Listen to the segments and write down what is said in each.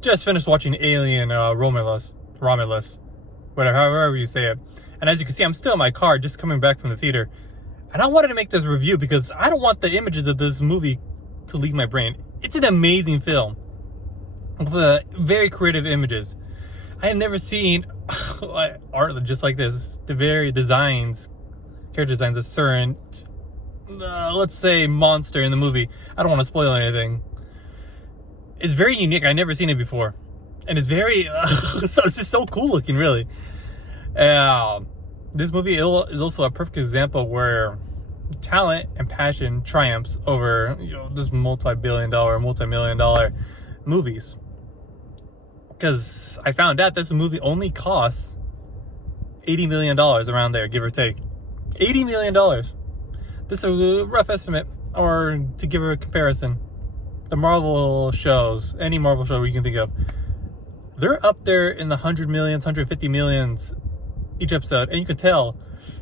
just finished watching Alien Romulus, whatever, however you say it. And as you can see, I'm still in my car, just coming back from the theater. And I wanted to make this review because I don't want the images of this movie to leave my brain. It's an amazing film with very creative images. I have never seen art just like this. The very character designs of certain, let's say, monster in the movie. I don't want to spoil anything. It's very unique. I've never seen it before, and it's very it's just so cool looking, really. This movie is also a perfect example where talent and passion triumphs over this multi-million-dollar movies. Because I found out this movie only costs $80 million around there, give or take. $80 million. This is a rough estimate, or to give a comparison. The Marvel shows, any Marvel show you can think of, they're up there in the 100 millions, 150 millions each episode, and you can tell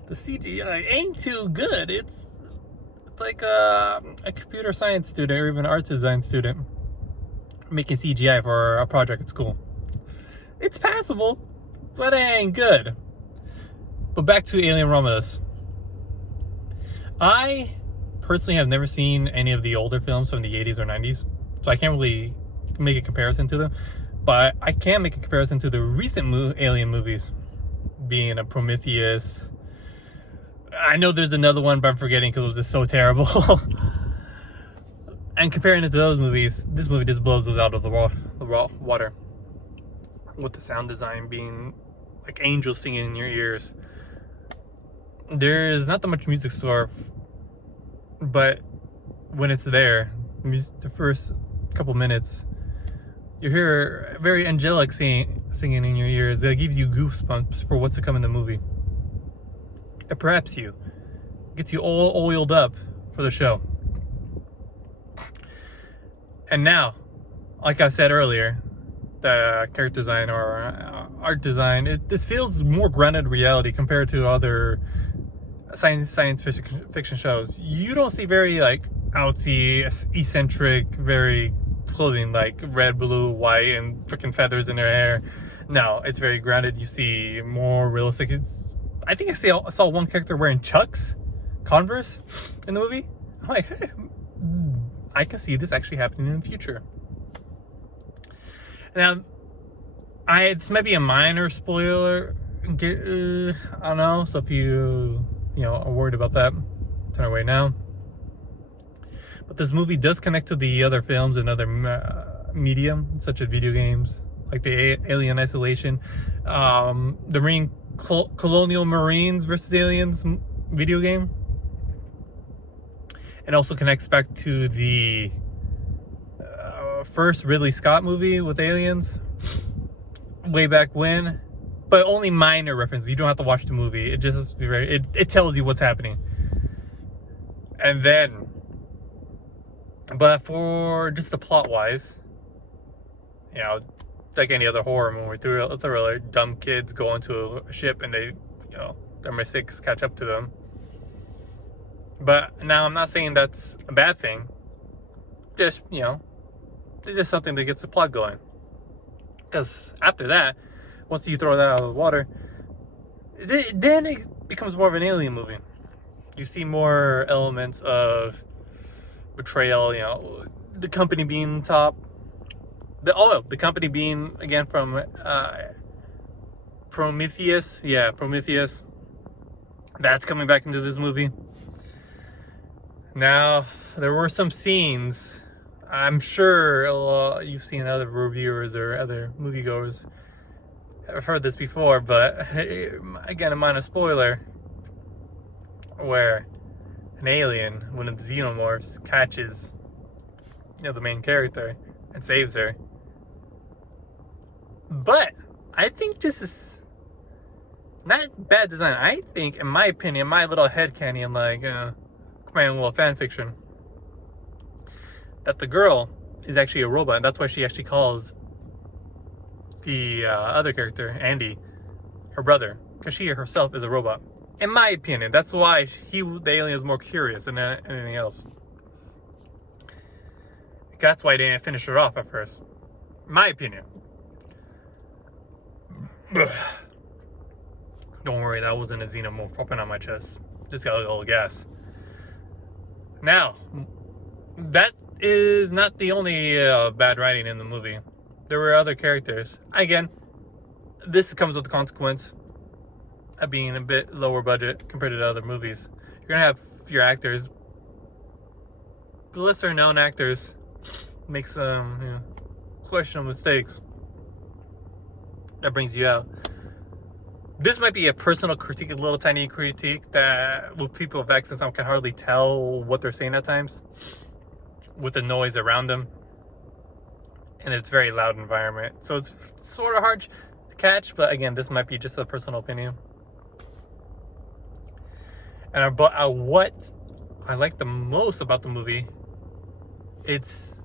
the CGI ain't too good. It's like a computer science student or even an art design student making CGI for a project at school. It's passable, but it ain't good. But back to Alien Romulus. I personally have never seen any of the older films from the 80s or 90s, so I can't really make a comparison to them. But I can make a comparison to the recent Alien movies, being a Prometheus. I know there's another one, but I'm forgetting because it was just so terrible. And comparing it to those movies, this movie just blows those out of the water. With the sound design being like angels singing in your ears. There is not that much music score, but when it's there, the first couple minutes, you hear very angelic singing in your ears. That gives you goosebumps for what's to come in the movie. It preps you, gets you all oiled up for the show. And now, like I said earlier, the character design or art design, this feels more grounded in reality compared to other science fiction shows. You don't see very like outsy, eccentric, very clothing like red, blue, white, and freaking feathers in their hair. No, it's very grounded. You see more realistic. I think I saw one character wearing Chucks, Converse, in the movie. I'm like, hey, I can see this actually happening in the future. Now, this might be a minor spoiler. I don't know. So if you are worried about that, turn away now. But this movie does connect to the other films and other medium, such as video games, like the Alien Isolation, the Colonial Marines versus Aliens video game. It also connects back to the first Ridley Scott movie with aliens way back when, but only minor references. You don't have to watch the movie. It just has to be it tells you what's happening. And then, but for just the plot wise, like any other horror movie, thriller, dumb kids go into a ship and they, their mistakes catch up to them. But now I'm not saying that's a bad thing. Just, it's just something that gets the plot going. Because after that, once you throw that out of the water, then it becomes more of an alien movie. You see more elements of betrayal, the company being top. The company being, again, from Prometheus. Yeah, Prometheus. That's coming back into this movie. Now, there were some scenes, I'm sure you've seen other reviewers or other moviegoers have heard this before, but again, a minor spoiler, where an alien, one of the xenomorphs, catches the main character and saves her. But I think this is not bad design. I think, in my opinion, my little headcanon, like my own little fan fiction, that the girl is actually a robot, and that's why she actually calls the other character, Andy, her brother, because she herself is a robot. In my opinion, that's why the alien is more curious than anything else. That's why they didn't finish her off at first. My opinion. Don't worry, that wasn't a xenomorph popping on my chest. Just got a little gas. Now, that is not the only bad writing in the movie. There were other characters. Again, this comes with the consequence of being a bit lower budget compared to the other movies. You're gonna have your actors, lesser known actors, make some questionable mistakes. That brings you out. This might be a personal critique, a little tiny critique that with people with accents, I can hardly tell what they're saying at times with the noise around them. And it's a very loud environment. So it's sort of hard to catch, but again, this might be just a personal opinion. And what I like the most about the movie, it's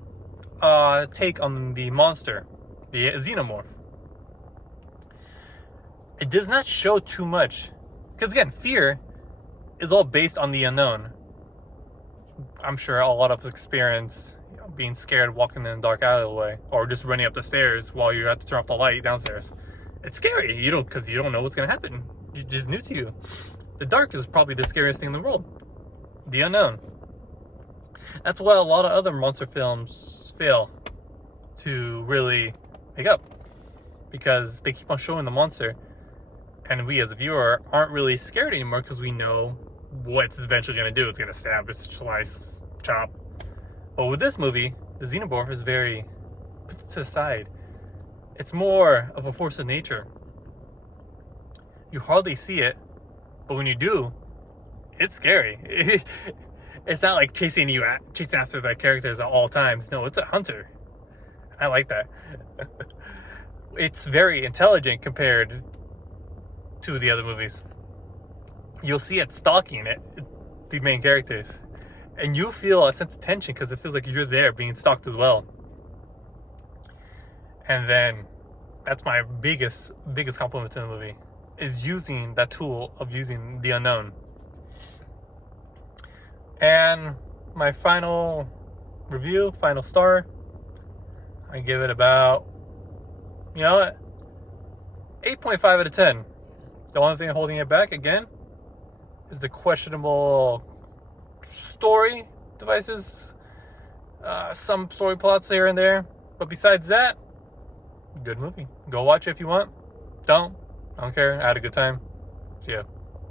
a take on the monster, the xenomorph. It does not show too much. Because again, fear is all based on the unknown. I'm sure a lot of us experience being scared walking in a dark alleyway or just running up the stairs while you have to turn off the light downstairs. It's scary, because you don't know what's going to happen. It's just new to you. The dark is probably the scariest thing in the world. The unknown. That's why a lot of other monster films fail to really make up. Because they keep on showing the monster. And we as a viewer aren't really scared anymore because we know what it's eventually going to do. It's going to stab, slice, chop. But with this movie, the xenomorph is very put to the side. It's more of a force of nature. You hardly see it, but when you do, it's scary. It's not like chasing after the characters at all times. No, it's a hunter. I like that. It's very intelligent compared to the other movies. You'll see it stalking the main characters, and you feel a sense of tension because it feels like you're there being stalked as well. And then that's my biggest compliment to the movie, is using that tool of using the unknown. And my final review, final star, I give it about 8.5 out of 10. The only thing holding it back, again, is the questionable story devices. Some story plots here and there. But besides that, good movie. Go watch it if you want. I don't care. I had a good time. See ya.